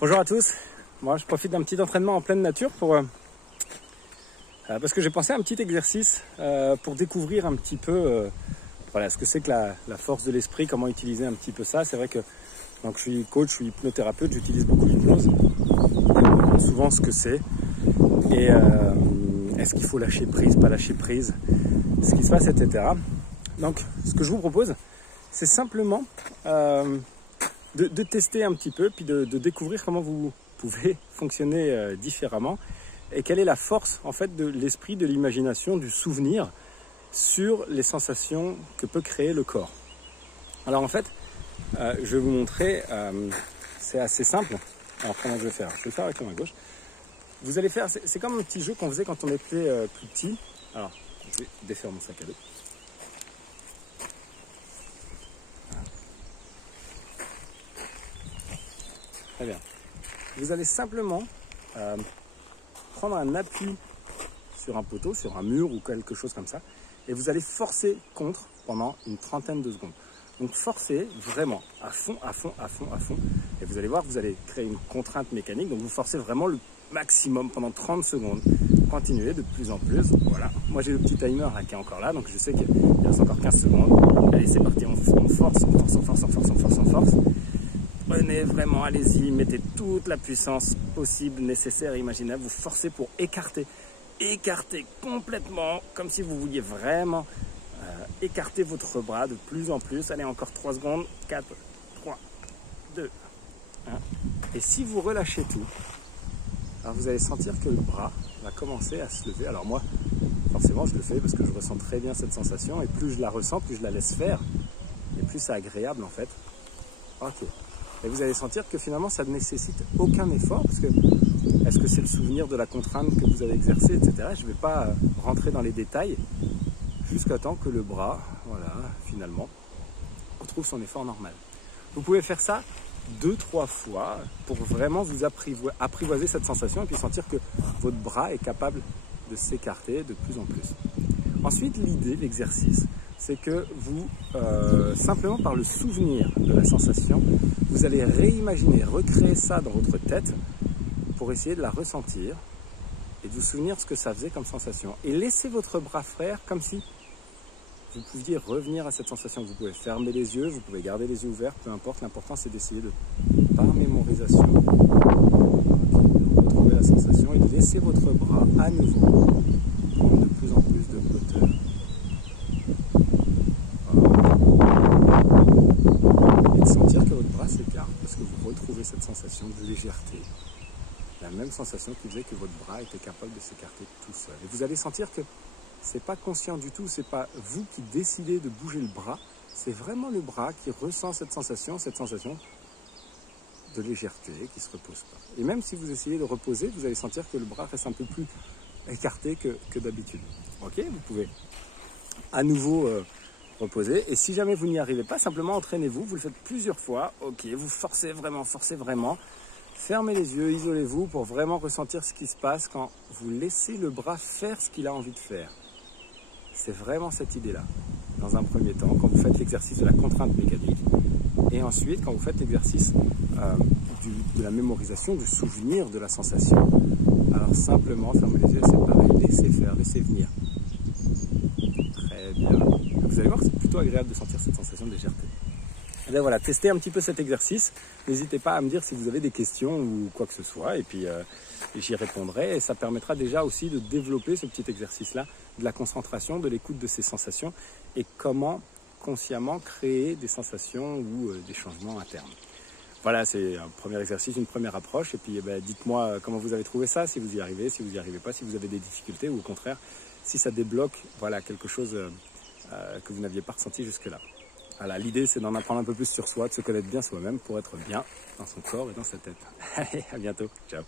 Bonjour à tous, moi je profite d'un petit entraînement en pleine nature parce que j'ai pensé à un petit exercice pour découvrir un petit peu ce que c'est que la force de l'esprit, comment utiliser un petit peu ça. C'est vrai que donc, je suis coach, je suis hypnothérapeute, j'utilise beaucoup l'hypnose. On me demande souvent ce que c'est et est-ce qu'il faut lâcher prise, pas lâcher prise, ce qui se passe, etc. Donc ce que je vous propose, c'est simplement de tester un petit peu, puis de découvrir comment vous pouvez fonctionner différemment et quelle est la force en fait de l'esprit, de l'imagination, du souvenir sur les sensations que peut créer le corps. Alors en fait, je vais vous montrer, c'est assez simple. Alors comment je vais faire? Je vais le faire avec la main gauche. Vous allez faire, c'est comme un petit jeu qu'on faisait quand on était plus petit. Alors, je vais défaire mon sac à dos. Très bien. Vous allez simplement prendre un appui sur un poteau, sur un mur ou quelque chose comme ça, et vous allez forcer contre pendant une trentaine de secondes. Donc forcez vraiment à fond, à fond, à fond, à fond, et vous allez voir, vous allez créer une contrainte mécanique, donc vous forcez vraiment le maximum pendant 30 secondes. Continuez de plus en plus, voilà. Moi j'ai le petit timer là, qui est encore là, donc je sais qu'il reste encore 15 secondes. Allez, c'est parti, on force, on force, on force, on force, on force, on force. Prenez vraiment, allez-y, mettez toute la puissance possible, nécessaire et imaginable. Vous forcez pour écarter complètement, comme si vous vouliez vraiment écarter votre bras de plus en plus. Allez, encore 3 secondes, 4, 3, 2, 1. Et si vous relâchez tout, alors vous allez sentir que le bras va commencer à se lever. Alors moi, forcément, je le fais parce que je ressens très bien cette sensation. Et plus je la ressens, plus je la laisse faire. Et plus c'est agréable en fait. Ok. Et vous allez sentir que finalement, ça ne nécessite aucun effort. Parce que, est-ce que c'est le souvenir de la contrainte que vous avez exercée, etc. Je ne vais pas rentrer dans les détails jusqu'à temps que le bras, voilà, finalement, retrouve son effort normal. Vous pouvez faire ça 2-3 fois pour vraiment vous apprivoiser cette sensation et puis sentir que votre bras est capable de s'écarter de plus en plus. Ensuite, l'idée, l'exercice, c'est que vous, simplement par le souvenir de la sensation, vous allez réimaginer, recréer ça dans votre tête pour essayer de la ressentir et de vous souvenir ce que ça faisait comme sensation. Et laissez votre bras faire comme si vous pouviez revenir à cette sensation. Vous pouvez fermer les yeux, vous pouvez garder les yeux ouverts, peu importe. L'important, c'est d'essayer de, par mémorisation, de retrouver la sensation et de laisser votre bras à nouveau prendre de plus en plus de hauteur. Et de sentir que votre bras s'écarte parce que vous retrouvez cette sensation de légèreté. La même sensation qui faisait que votre bras était capable de s'écarter tout seul. Et vous allez sentir que c'est pas conscient du tout, c'est pas vous qui décidez de bouger le bras, c'est vraiment le bras qui ressent cette sensation de légèreté, qui se repose pas. Et même si vous essayez de reposer, vous allez sentir que le bras reste un peu plus écarté que d'habitude. Ok, vous pouvez à nouveau reposer. Et si jamais vous n'y arrivez pas, simplement entraînez-vous, vous le faites plusieurs fois. Ok, vous forcez vraiment, forcez vraiment. Fermez les yeux, isolez-vous pour vraiment ressentir ce qui se passe quand vous laissez le bras faire ce qu'il a envie de faire. C'est vraiment cette idée-là. Dans un premier temps, quand vous faites l'exercice de la contrainte mécanique, et ensuite quand vous faites l'exercice de la mémorisation, du souvenir de la sensation. Alors simplement, fermez les yeux, c'est pareil, laissez faire, laissez venir. Très bien. Vous allez voir que c'est plutôt agréable de sentir cette sensation de légèreté. Et bien voilà, testez un petit peu cet exercice. N'hésitez pas à me dire si vous avez des questions ou quoi que ce soit. Et puis j'y répondrai. Et ça permettra déjà aussi de développer ce petit exercice-là, de la concentration, de l'écoute de ces sensations et comment consciemment créer des sensations ou des changements internes. Voilà, c'est un premier exercice, une première approche. Et puis dites-moi comment vous avez trouvé ça, si vous y arrivez, si vous n'y arrivez pas, si vous avez des difficultés ou au contraire, si ça débloque voilà, quelque chose que vous n'aviez pas ressenti jusque-là. Voilà, l'idée c'est d'en apprendre un peu plus sur soi, de se connaître bien soi-même pour être bien dans son corps et dans sa tête. Allez, à bientôt. Ciao.